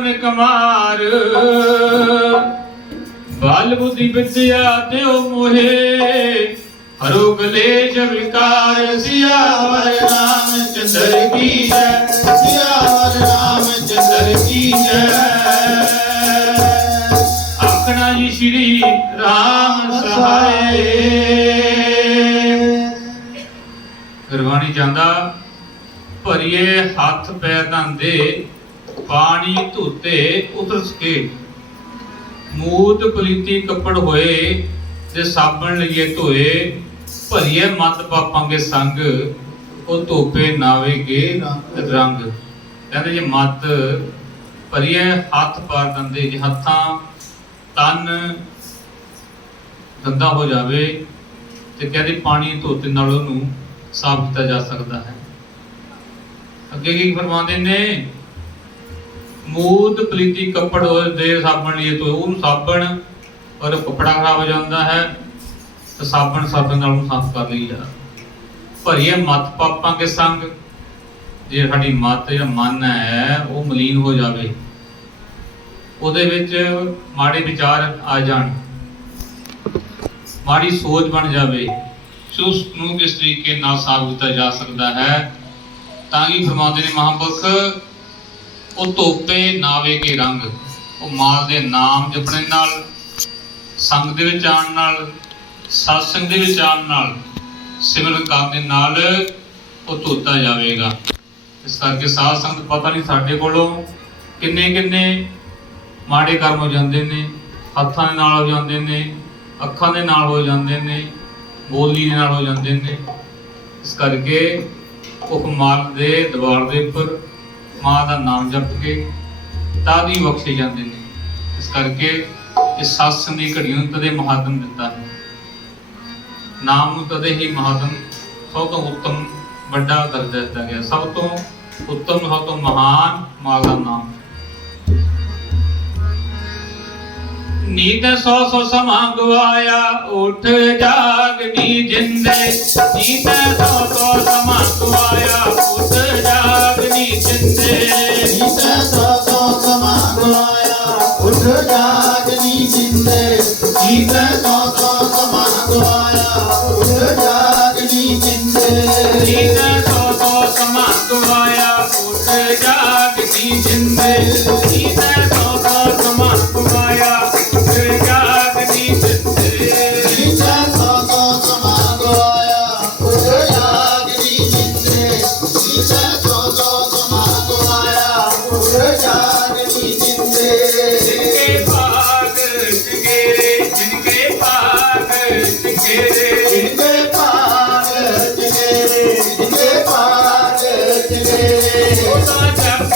ਆਪਨੇ ਕਮਾਰ। ਬਲ ਬੁੱਧੀ ਵਿਦਿਆ ਦਿਓ ਮੋਹੇ। ਹਰੋ ਕਲੇਸ਼ ਵਿਕਾਰ ਸਿਆਵਰ ਨਾਮ ਚੰਦਰ ਕੀ ਜੈ ਸਿਆਵਰ ਨਾਮ ਚੰਦਰ ਕੀ ਜੈ ਆਖਣਾ ਜੀ ਸ਼੍ਰੀ ਰਾਮ ਸਹਾਏ। ਗੁਰਬਾਣੀ ਜਾਂਦਾ ਭਰੀਏ ਹੱਥ ਪੈਰ ਧੰਦੇ ਪਾਣੀ ਧੋਤੇ ਉਤਰਸ ਕੇ ਮੂਤ ਪਲੀਤੀ ਕੱਪੜ ਹੋਏ ਤੇ ਸਾਬਣ ਲਈਏ ਧੋਏ। ਭਰੀਏ ਮਤ ਪਾਪਾਂ ਕੇ ਸੰਗ, ਉਹ ਧੋਪੇ ਨਾਵੇਗੇ ਰੰਗ। ਕਹਿੰਦੇ ਜੇ ਮਤ ਭਰੀਏ, ਹੱਥ ਪਾਰ ਦੰਦੇ, ਜੇ ਹੱਥਾਂ ਤਨ ਗੰਦਾ ਹੋ ਜਾਵੇ, ਤੇ ਕਹਿੰਦੇ ਪਾਣੀ ਧੋਤੇ ਨਾਲ ਉਹਨੂੰ ਸਾਫ਼ ਕੀਤਾ ਜਾ ਸਕਦਾ ਹੈ। ਅੱਗੇ ਕੀ ਫਰਮਾਉਂਦੇ ਨੇ? ਮੂਦ ਪਲੀਤੀ ਕੱਪੜ ਦੇ ਸਾਬਣ ਲਈ ਤੋਂ ਉਹਨੂੰ ਸਾਬਣ ਔਰ ਕੱਪੜਾ ਖਰਾਬ ਹੋ ਜਾਂਦਾ ਹੈ, ਤੇ ਸਾਬਣ ਸਾਬਣ ਨਾਲ ਉਹਨੂੰ ਸਾਫ਼ ਕਰ ਲਈ ਜਾ। ਭਰੀਏ ਮਤ ਪਾਪਾਂ ਕੇ ਸੰਗ, ਜੇ ਸਾਡੀ ਮਤ ਜਾਂ ਮਨ ਹੈ, ਉਹ ਮਲੀਨ ਹੋ ਜਾਵੇ। ਉਹਦੇ ਵਿੱਚ ਮਾੜੇ ਵਿਚਾਰ ਆ ਜਾਣ। ਮਾੜੀ ਸੋਚ ਬਣ ਜਾਵੇ। ਉਸ ਨੂੰ ਕਿਸ ਤਰੀਕੇ ਨਾਲ ਸਾਫ਼ ਕੀਤਾ ਜਾ ਸਕਦਾ ਹੈ, ਤਾਂ ਕਿ ਫਰਮਾਉਂਦੇ ਨੇ ਮਹਾਂਪੁਰਖ ਉਹ ਧੋਪੇ ਨਾਵੇ ਰੰਗ, ਉਹ ਮਾਲ ਦੇ ਨਾਮ ਜਪਣੇ ਨਾਲ, ਸੰਗ ਦੇ ਵਿੱਚ ਆਉਣ ਨਾਲ, ਸਤਸੰਗ ਦੇ ਵਿੱਚ ਆਉਣ ਨਾਲ, ਸਿਮਰਨ ਕਰਨ ਦੇ ਨਾਲ ਉਹ ਧੋਤਾ ਜਾਵੇਗਾ। ਇਸ ਕਰਕੇ ਸਾਧ ਸੰਗਤ ਪਤਾ ਨਹੀਂ ਸਾਡੇ ਕੋਲੋਂ ਕਿੰਨੇ ਕਿੰਨੇ ਮਾੜੇ ਕਰਮ ਹੋ ਜਾਂਦੇ ਨੇ, ਹੱਥਾਂ ਦੇ ਨਾਲ ਹੋ ਜਾਂਦੇ ਨੇ, ਅੱਖਾਂ ਦੇ ਨਾਲ ਹੋ ਜਾਂਦੇ ਨੇ, ਬੋਲੀ ਦੇ ਨਾਲ ਹੋ ਜਾਂਦੇ ਨੇ। ਇਸ ਕਰਕੇ ਉਹ ਮਾਲ ਦੇ ਦੀਵਾਰ ਦੇ ਉੱਪਰ ਮਾਂ ਦਾ ਨਾਮ ਜਪ ਕੇ ਤਾਂ ਵੀ ਬਖਸ਼ੇ ਜਾਂਦੇ ਨੇ। ਇਸ ਕਰਕੇ ਇਸ ਸਾਸਨ ਦੀ ਘੜੀ ਨੂੰ ਤਦੇ ਮਹਾਤਮ ਦਿੱਤਾ ਹੈ। ਨਾਮ ਨੂੰ ਤਦੇ ਹੀ ਮਹਾਤਮ ਸਭ ਤੋਂ ਉੱਤਮ ਵੱਡਾ ਦਰਜਾ ਦਿੱਤਾ ਗਿਆ। ਸਭ ਤੋਂ ਉੱਤਮ, ਸਭ ਤੋਂ ਮਹਾਨ ਮਾਂ ਦਾ ਨਾਮ। ਨੀਤ ਸੋ ਸੋ ਸਮਾਂ ਗਵਾਇਆ ਉਠ ਜਾਗਨੀ ਜਿੰਦੇ। ਨੀਤ ਸੋ ਸੋ ਜਾਗਨੀ ਜਿੰਦੇ ਨੀਤਾ ਸੋ ਸੋ ਸਮਾ ਗਵਾਇਆ ਉਠ ਜਾਗਨੀ ਜਿੰਦੇ। ਨੀਤ ਸੋ ਸੋ ਸਮਾਂ ਗਵਾਇਆ ਉਠ ਜਿੰਦੇ। ਉਠ ਜਾਗਨੀ ਜਿੰਦੇ। ਨੀਤਾ ਸੋ ਸੋ ਸਮਾ ਗਵਾਇਆ ਉਠ ਜਾਗਨੀ ਜਿੰਦੇ। ਨੀਤਾ ਸੋ ਸੋ ਸਮਾ ਗਵਾਇਆ ਉਠ ਜਾਗਨੀ ਜਗੇਰੇ ਉਹਦਾ